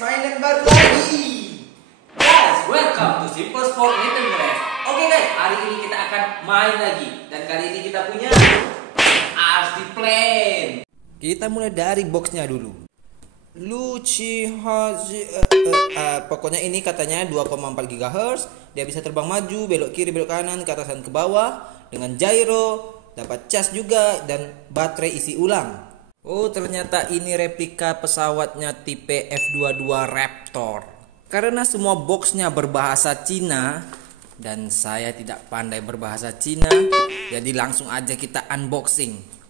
mainan baru lagi. Guys, welcome to Simple Sport Nintendo Race. Oke guys, hari ini kita akan main lagi. Dan kali ini kita punya RC Plane. Kita mulai dari boxnya dulu. Pokoknya ini katanya 2,4 GHz. Dia bisa terbang maju, belok kiri, belok kanan, ke atas dan ke bawah dengan gyro, dapat cas juga dan baterai isi ulang. Oh, ternyata ini replika pesawatnya tipe F-22 Raptor. Karena semua boxnya berbahasa Cina dan saya tidak pandai berbahasa Cina, jadi langsung aja kita unboxing.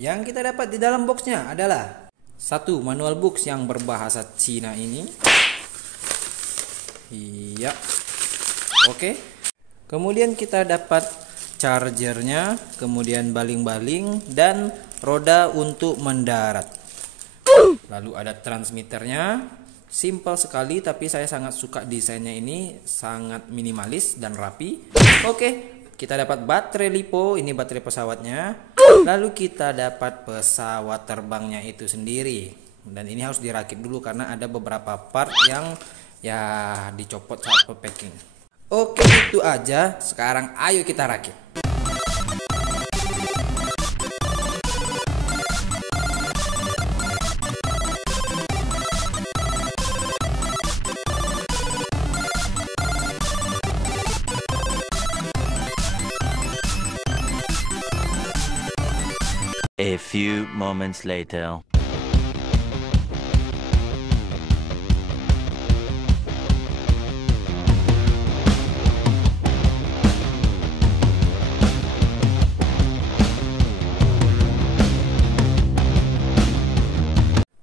Yang kita dapat di dalam boxnya adalah satu manual books yang berbahasa Cina ini. Iya. Oke. Kemudian kita dapat chargernya, kemudian baling-baling dan roda untuk mendarat. Lalu ada transmitternya. Simple sekali tapi saya sangat suka desainnya ini, sangat minimalis dan rapi. Oke. Kita dapat baterai lipo, ini baterai pesawatnya. Lalu kita dapat pesawat terbangnya itu sendiri. Dan ini harus dirakit dulu karena ada beberapa part yang ya dicopot saat packing. Oke, itu aja. Sekarang ayo kita rakit. A few moments later.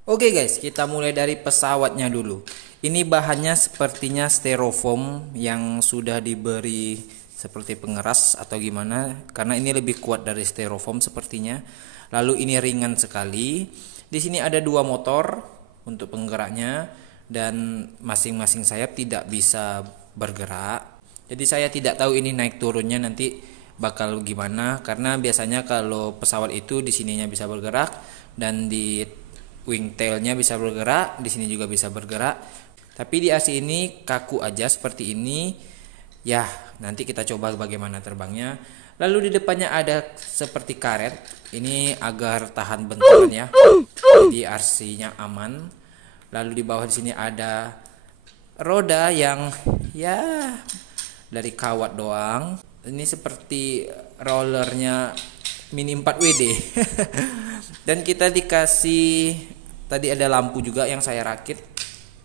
Oke guys, kita mulai dari pesawatnya dulu. Ini bahannya sepertinya styrofoam yang sudah diberi seperti pengeras atau gimana, karena ini lebih kuat dari styrofoam sepertinya. Lalu ini ringan sekali. Di sini ada dua motor untuk penggeraknya dan masing-masing sayap tidak bisa bergerak. Jadi saya tidak tahu ini naik turunnya nanti bakal gimana, karena biasanya kalau pesawat itu di sininya bisa bergerak dan di wingtailnya bisa bergerak, di sini juga bisa bergerak. Tapi di RC ini kaku aja seperti ini. Ya, nanti kita coba bagaimana terbangnya. Lalu di depannya ada seperti karet. Ini agar tahan benturan ya. Jadi RC-nya aman. Lalu di bawah di sini ada roda yang ya dari kawat doang. Ini seperti rollernya Mini 4WD. Dan kita dikasih tadi ada lampu juga yang saya rakit.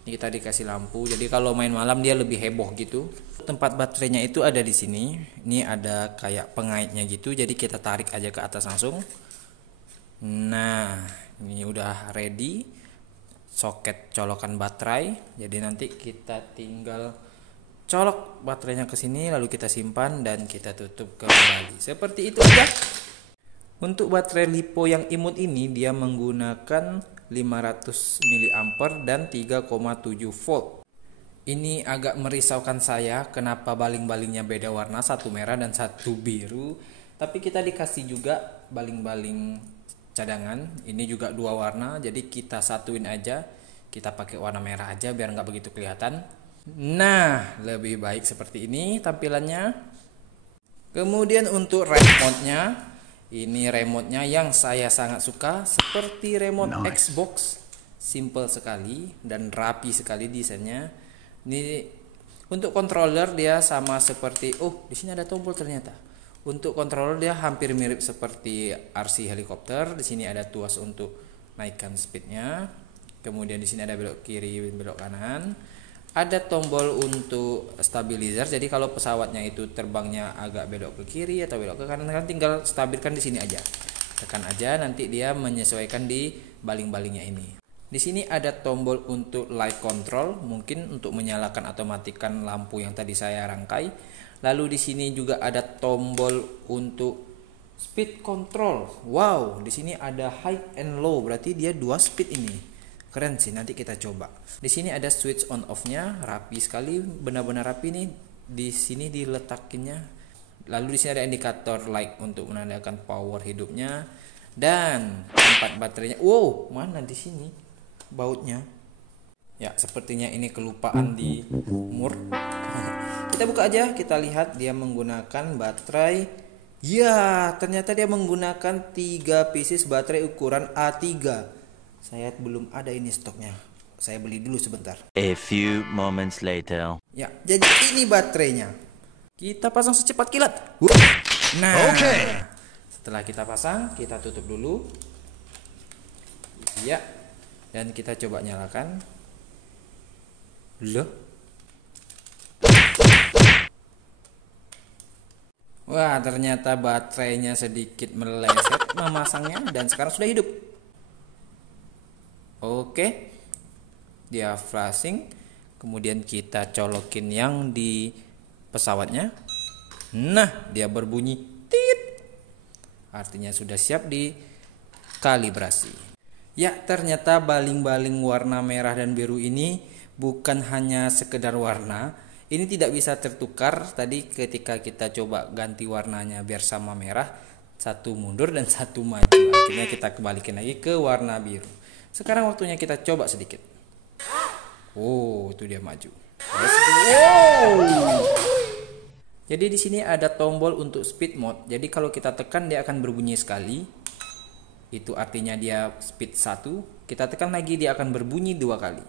Ini kita dikasih lampu. Jadi kalau main malam dia lebih heboh gitu. Tempat baterainya itu ada di sini. Ini ada kayak pengaitnya gitu. Jadi kita tarik aja ke atas langsung. Nah, ini udah ready. Soket colokan baterai. Jadi nanti kita tinggal colok baterainya ke sini, lalu kita simpan dan kita tutup kembali. Seperti itu aja. Untuk baterai lipo yang imut ini dia menggunakan 500 mAh dan 3,7 volt. Ini agak merisaukan saya, kenapa baling-balingnya beda warna, satu merah dan satu biru. Tapi kita dikasih juga baling-baling cadangan, ini juga dua warna, jadi kita satuin aja. Kita pakai warna merah aja biar nggak begitu kelihatan. Nah, lebih baik seperti ini tampilannya. Kemudian untuk remote-nya, ini remote-nya yang saya sangat suka, seperti remote Xbox, simple sekali dan rapi sekali desainnya. Ini untuk controller dia sama seperti di sini ada tombol ternyata. Untuk controller dia hampir mirip seperti RC helikopter. Di sini ada tuas untuk naikkan speednya. Kemudian di sini ada belok kiri, belok kanan. Ada tombol untuk stabilizer. Jadi kalau pesawatnya itu terbangnya agak belok ke kiri atau belok ke kanan, kan tinggal stabilkan di sini aja. Tekan aja, nanti dia menyesuaikan di baling-balingnya ini. Di sini ada tombol untuk light control, mungkin untuk menyalakan atau matikan lampu yang tadi saya rangkai. Lalu di sini juga ada tombol untuk speed control. Wow, di sini ada high and low, berarti dia 2 speed ini. Keren sih, nanti kita coba. Di sini ada switch on off-nya, rapi sekali, benar-benar rapi nih. Di sini diletakinnya. Lalu di sini ada indikator light untuk menandakan power hidupnya dan tempat baterainya. Wow, mana di sini bautnya? Ya, sepertinya ini kelupaan di mur. Kita buka aja, kita lihat dia menggunakan baterai. Ya, ternyata dia menggunakan 3 pieces baterai ukuran A3. Saya belum ada ini stoknya. Saya beli dulu sebentar. A few moments later. Ya, jadi ini baterainya. Kita pasang secepat kilat. Nah, setelah kita pasang, kita tutup dulu. Ya, dan kita coba nyalakan. Loh. Wah, ternyata baterainya sedikit meleset memasangnya dan sekarang sudah hidup. Oke, dia flashing, kemudian kita colokin yang di pesawatnya. Nah, dia berbunyi tit, artinya sudah siap dikalibrasi. Ya, ternyata baling-baling warna merah dan biru ini bukan hanya sekedar warna, ini tidak bisa tertukar. Tadi ketika kita coba ganti warnanya biar sama merah, satu mundur dan satu maju, akhirnya kita kembalikan lagi ke warna biru. Sekarang waktunya kita coba sedikit. Oh, itu dia maju. Wow. Jadi di sini ada tombol untuk speed mode. Jadi kalau kita tekan dia akan berbunyi sekali. Itu artinya dia speed 1. Kita tekan lagi dia akan berbunyi 2 kali.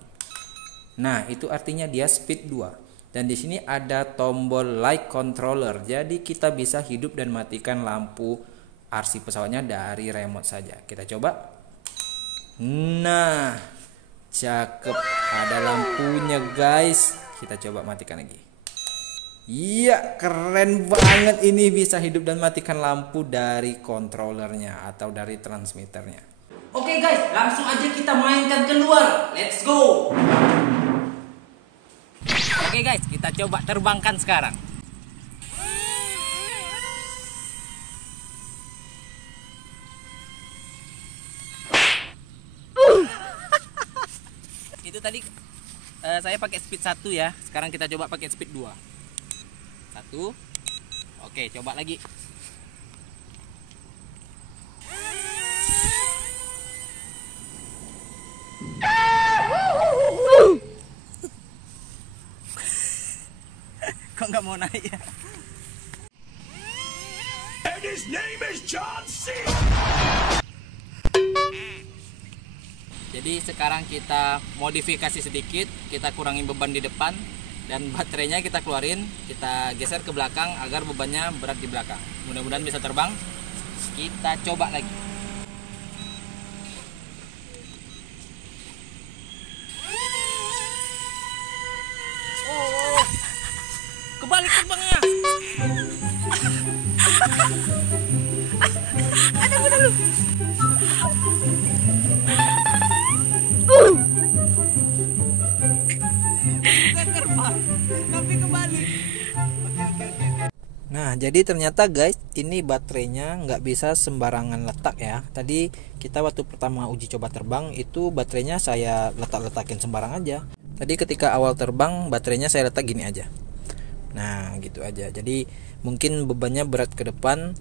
Nah, itu artinya dia speed 2. Dan di sini ada tombol light controller. Jadi kita bisa hidup dan matikan lampu RC pesawatnya dari remote saja. Kita coba. Nah, cakep, ada lampunya guys. Kita coba matikan lagi. Iya, keren banget, ini bisa hidup dan matikan lampu dari controllernya atau dari transmitternya. Oke guys, langsung aja kita mainkan keluar. Let's go. Oke guys, kita coba terbangkan sekarang. Itu tadi saya pakai speed 1 ya. Sekarang kita coba pakai speed 2. 1. Oke, coba lagi. Kok nggak mau naik ya? And his name is John C. Jadi sekarang kita modifikasi sedikit, kita kurangin beban di depan dan baterainya kita keluarin, kita geser ke belakang agar bebannya berat di belakang. Mudah-mudahan bisa terbang. Kita coba lagi. Oh, kebalik terbangnya. Aduh. Nah, jadi ternyata guys, ini baterainya nggak bisa sembarangan letak ya. Tadi kita waktu pertama uji coba terbang itu baterainya saya letak-letakin sembarang aja. Tadi ketika awal terbang baterainya saya letak gini aja. Nah, gitu aja. Jadi mungkin bebannya berat ke depan,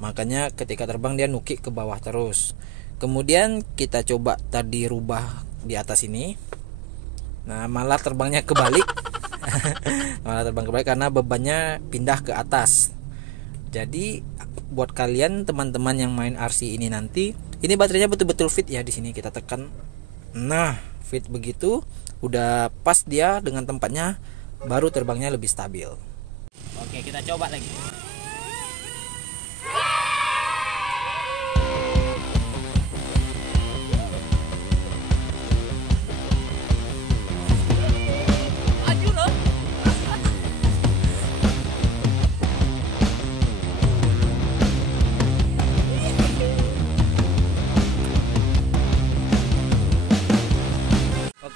makanya ketika terbang dia nukik ke bawah terus. Kemudian kita coba tadi rubah di atas ini. Nah, malah terbangnya kebalik. Malah terbang kebalik karena bebannya pindah ke atas. Jadi buat kalian teman-teman yang main RC ini nanti, ini baterainya betul-betul fit ya. Di sini kita tekan. Nah, fit begitu, udah pas dia dengan tempatnya, baru terbangnya lebih stabil. Oke, kita coba lagi.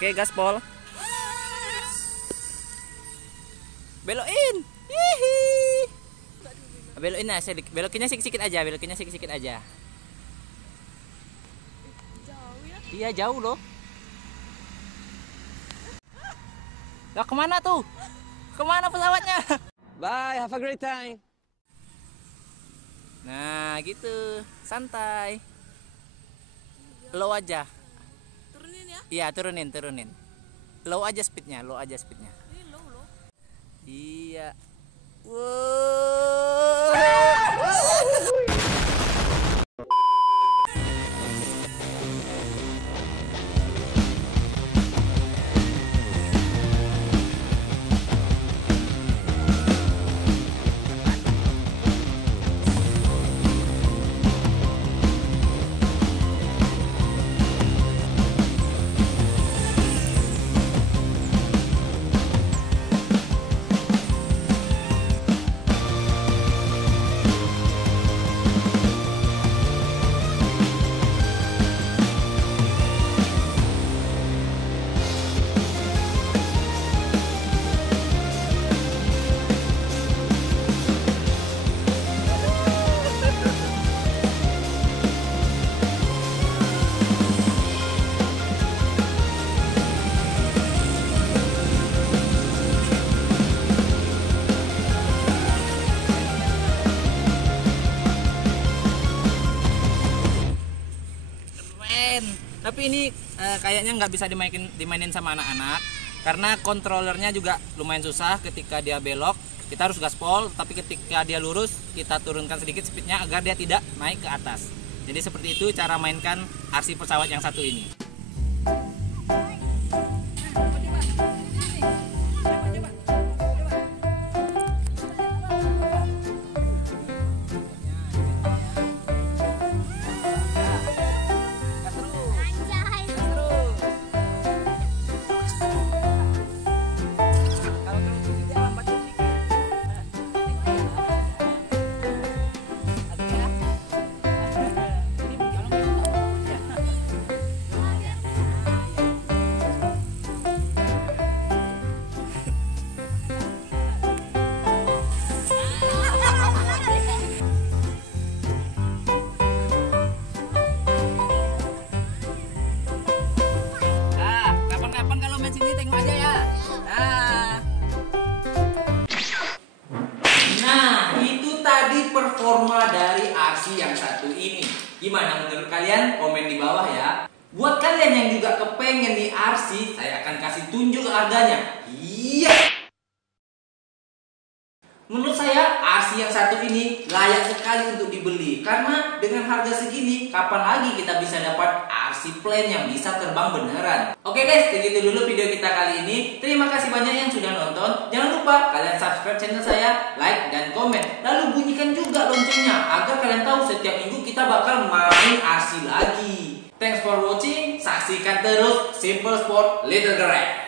Oke, gaspol. Belokin. Hihi. Belokin aja, belokinnya sikit-sikit aja, belokinnya sikit-sikit aja. Jauh ya. Iya, jauh loh. Lah kemana tuh? Kemana pesawatnya? Bye, have a great time. Nah, gitu. Santai. Low aja. Turunin ya. Iya, turunin. Low aja speednya. Ini low loh. Iya. Wow. Tapi ini kayaknya nggak bisa dimainin sama anak-anak karena kontrolernya juga lumayan susah. Ketika dia belok kita harus gaspol, tapi ketika dia lurus kita turunkan sedikit speednya agar dia tidak naik ke atas. Jadi seperti itu cara mainkan RC pesawat yang satu ini. Sini tengok aja ya. Nah, itu tadi performa dari RC yang satu ini. Gimana menurut kalian? Komen di bawah ya. Buat kalian yang juga kepengen nih RC, saya akan kasih tunjuk harganya. Iya. Menurut saya RC yang satu ini layak sekali untuk dibeli karena dengan harga segini kapan lagi kita bisa dapat RC plane yang bisa terbang beneran. Oke guys, segitu dulu video kita kali ini. Terima kasih banyak yang sudah nonton. Jangan lupa kalian subscribe channel saya, like dan komen. Lalu bunyikan juga loncengnya agar kalian tahu setiap minggu kita bakal main RC lagi. Thanks for watching. Saksikan terus Simple Sport Little Garage.